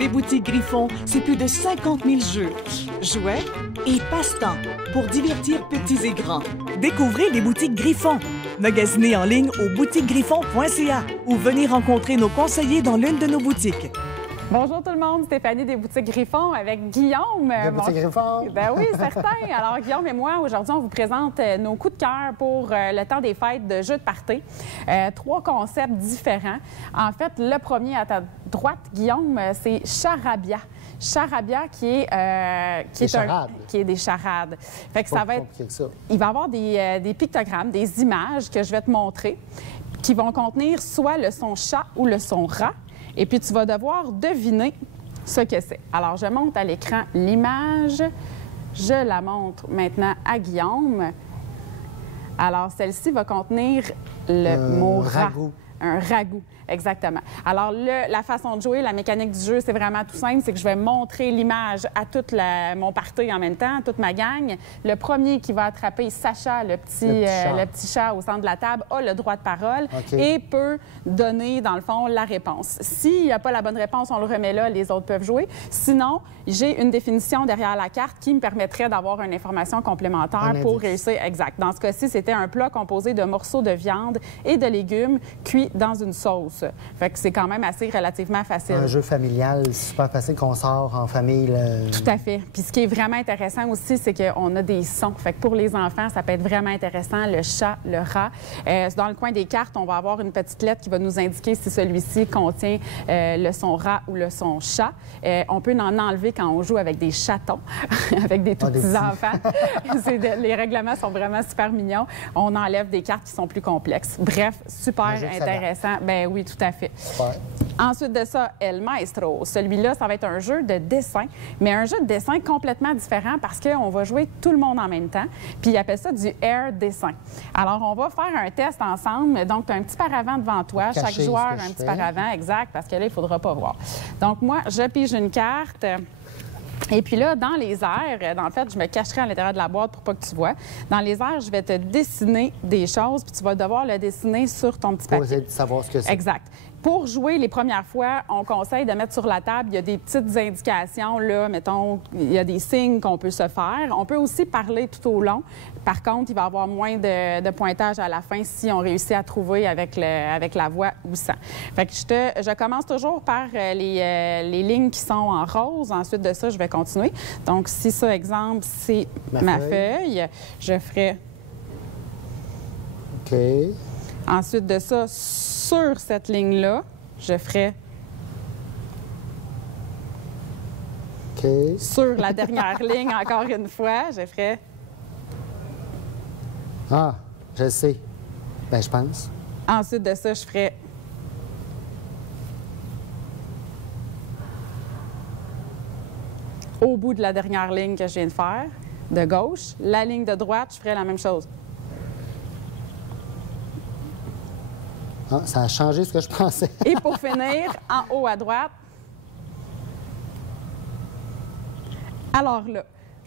Les boutiques Griffon, c'est plus de 50 000 jeux, jouets et passe-temps pour divertir petits et grands. Découvrez les boutiques Griffon. Magasinez en ligne au boutiquesgriffon.ca ou venez rencontrer nos conseillers dans l'une de nos boutiques. Bonjour tout le monde, Stéphanie des boutiques Griffon avec Guillaume. Des boutiques Griffon. Ben oui, certain. Alors Guillaume et moi, aujourd'hui, on vous présente nos coups de cœur pour le temps des fêtes de jeux de party. 3 concepts différents. En fait, le premier à ta droite, Guillaume, c'est Charabia. Charabia qui est des charades. Fait que ça va être, il va y avoir des pictogrammes, des images que je vais te montrer qui vont contenir soit le son chat ou le son rat. Et puis, tu vas devoir deviner ce que c'est. Alors, je monte à l'écran l'image. Je la montre maintenant à Guillaume. Alors, celle-ci va contenir le mot rat. Ragoût. Un ragoût, exactement. Alors, la façon de jouer, la mécanique du jeu, c'est vraiment tout simple. C'est que je vais montrer l'image à toute mon party en même temps, toute ma gang. Le premier qui va attraper Sacha, le petit chat au centre de la table, a le droit de parole et peut donner, dans le fond, la réponse. S'il n'y a pas la bonne réponse, on le remet là, les autres peuvent jouer. Sinon, j'ai une définition derrière la carte qui me permettrait d'avoir une information complémentaire pour réussir. Exact. Dans ce cas-ci, c'était un plat composé de morceaux de viande et de légumes cuits dans une sauce. Fait que c'est quand même assez relativement facile. Un jeu familial, super facile qu'on sort en famille. Tout à fait. Puis ce qui est vraiment intéressant aussi, c'est qu'on a des sons. Fait que pour les enfants, ça peut être vraiment intéressant. Le chat, le rat. Dans le coin des cartes, on va avoir une petite lettre qui va nous indiquer si celui-ci contient le son rat ou le son chat. On peut en enlever quand on joue avec des chatons, avec des tout petits enfants. Les règlements sont vraiment super mignons. On enlève des cartes qui sont plus complexes. Bref, super intéressant. Ben oui, tout à fait. Super. Ensuite de ça, El Maestro. Celui-là, ça va être un jeu de dessin, mais un jeu de dessin complètement différent parce qu'on va jouer tout le monde en même temps. Puis, il appelle ça du air dessin. Alors, on va faire un test ensemble. Donc, tu as un petit paravent devant toi. Chaque joueur a un petit paravent, exact, parce que là, il ne faudra pas voir. Donc, moi, je pige une carte. Et puis là, dans les airs, en fait, je me cacherai à l'intérieur de la boîte pour pas que tu vois. Dans les airs, je vais te dessiner des choses, puis tu vas devoir le dessiner sur ton petit papier. Pour essayer de savoir ce que c'est. Exact. Pour jouer les premières fois, on conseille de mettre sur la table, il y a des petites indications, là, mettons, il y a des signes qu'on peut se faire. On peut aussi parler tout au long. Par contre, il va y avoir moins de pointage à la fin si on réussit à trouver avec la voix ou sans. Fait que je commence toujours par les lignes qui sont en rose. Ensuite de ça, je vais continuer. Donc, si ça, exemple, c'est ma feuille, je ferai... OK. Ensuite de ça, sur cette ligne-là, je ferai... OK. Sur la dernière ligne, encore une fois, je ferai... Ah, je sais. Bien, je pense. Ensuite de ça, je ferai... Au bout de la dernière ligne que je viens de faire, de gauche, la ligne de droite, je ferai la même chose. Ah, ça a changé ce que je pensais. Et pour finir, en haut à droite. Alors là,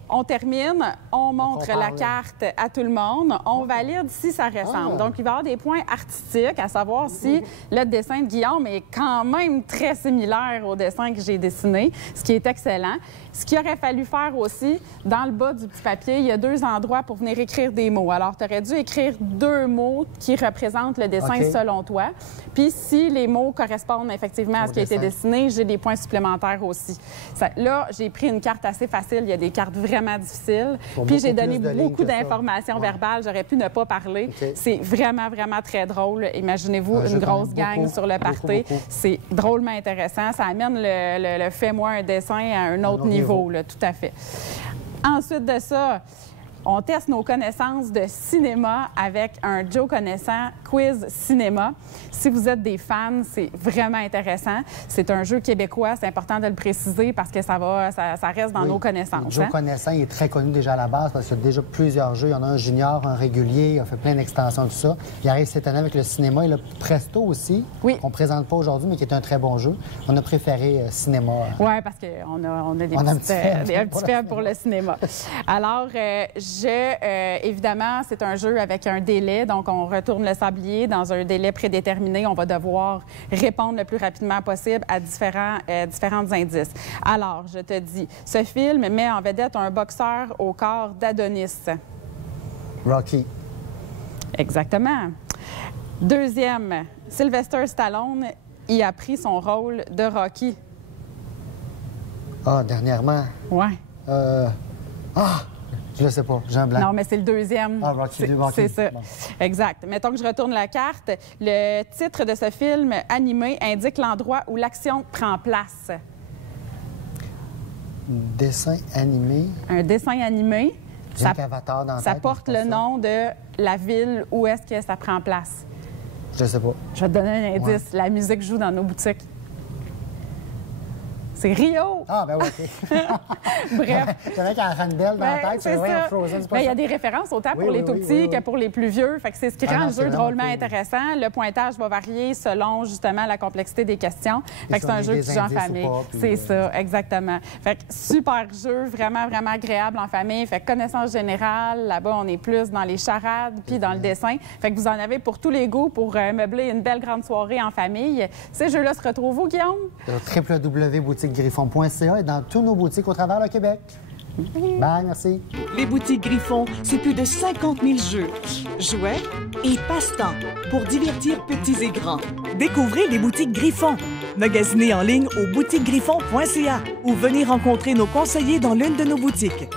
on termine, on montre la carte à tout le monde, on valide si ça ressemble. Donc, il va y avoir des points artistiques, à savoir si le dessin de Guillaume est quand même très similaire au dessin que j'ai dessiné, ce qui est excellent. Ce qu'il aurait fallu faire aussi, dans le bas du petit papier, il y a 2 endroits pour venir écrire des mots. Alors, tu aurais dû écrire 2 mots qui représentent le dessin selon toi. Puis, si les mots correspondent effectivement à ce qui a été dessiné, j'ai des points supplémentaires aussi. Là, j'ai pris une carte assez facile. Il y a des cartes vraiment difficiles. Puis, j'ai donné beaucoup d'informations verbales. J'aurais pu ne pas parler. C'est vraiment, vraiment très drôle. Imaginez-vous une grosse gang sur le party. C'est drôlement intéressant. Ça amène le fais-moi un dessin à un autre niveau. Là, tout à fait. Ensuite de ça, on teste nos connaissances de cinéma avec un Joe Connaissant quiz cinéma. Si vous êtes des fans, c'est vraiment intéressant. C'est un jeu québécois, c'est important de le préciser parce que ça reste dans nos connaissances. Joe Connaissant, il est très connu déjà à la base parce qu'il y a déjà plusieurs jeux. Il y en a un junior, un régulier, il a fait plein d'extensions, tout ça. Il arrive cette année avec le cinéma. Il a Presto aussi, qu'on ne présente pas aujourd'hui, mais qui est un très bon jeu. On a préféré cinéma. Oui, parce qu'on a un petit faible pour le cinéma. Alors, jeu, évidemment, c'est un jeu avec un délai. Donc, on retourne le sablier dans un délai prédéterminé. On va devoir répondre le plus rapidement possible à différents indices. Alors, je te dis, ce film met en vedette un boxeur au corps d'Adonis. Rocky. Exactement. Deuxième, Sylvester Stallone y a pris son rôle de Rocky. Ah, dernièrement. Ouais. Je ne sais pas, j'ai un blanc. Non, mais c'est le deuxième. Ah, Rocky 2, C'est ça. Bon. Exact. Mettons que je retourne la carte. Le titre de ce film animé indique l'endroit où l'action prend place. Dessin animé. Un dessin animé. J'ai un Avatar dans la Ça tête, porte mais c'est le pas ça. nom de la ville où est-ce que ça prend place. Je sais pas. Je vais te donner un indice. La musique joue dans nos boutiques. C'est Rio. Ah, ben oui, OK. Bref. J'avais qu'un Randell dans la tête, c'est ouais, ça. Frozen, c'est pas Ben, il y a ça. des références autant Oui, pour les oui, tout oui, petits oui, oui. que pour les plus vieux. Fait que c'est ce qui Ah rend non, le c'est jeu vraiment drôlement cool. intéressant. Le pointage va varier selon justement la complexité des questions. Fait que si c'est on un a jeu des qui joue en indices ou famille. pas, puis, C'est ça, exactement. Fait que super jeu, vraiment, vraiment agréable en famille. Fait que connaissance générale, là-bas, on est plus dans les charades puis dans le dessin. Fait que vous en avez pour tous les goûts pour meubler une belle grande soirée en famille. Ces jeux-là se retrouvent où, Guillaume? www.boutiquegriffon.ca et dans tous nos boutiques au travers le Québec. Bye, merci. Les boutiques Griffon, c'est plus de 50 000 jeux, jouets et passe-temps pour divertir petits et grands. Découvrez les boutiques Griffon. Magasinez en ligne au boutiquegriffon.ca ou venez rencontrer nos conseillers dans l'une de nos boutiques.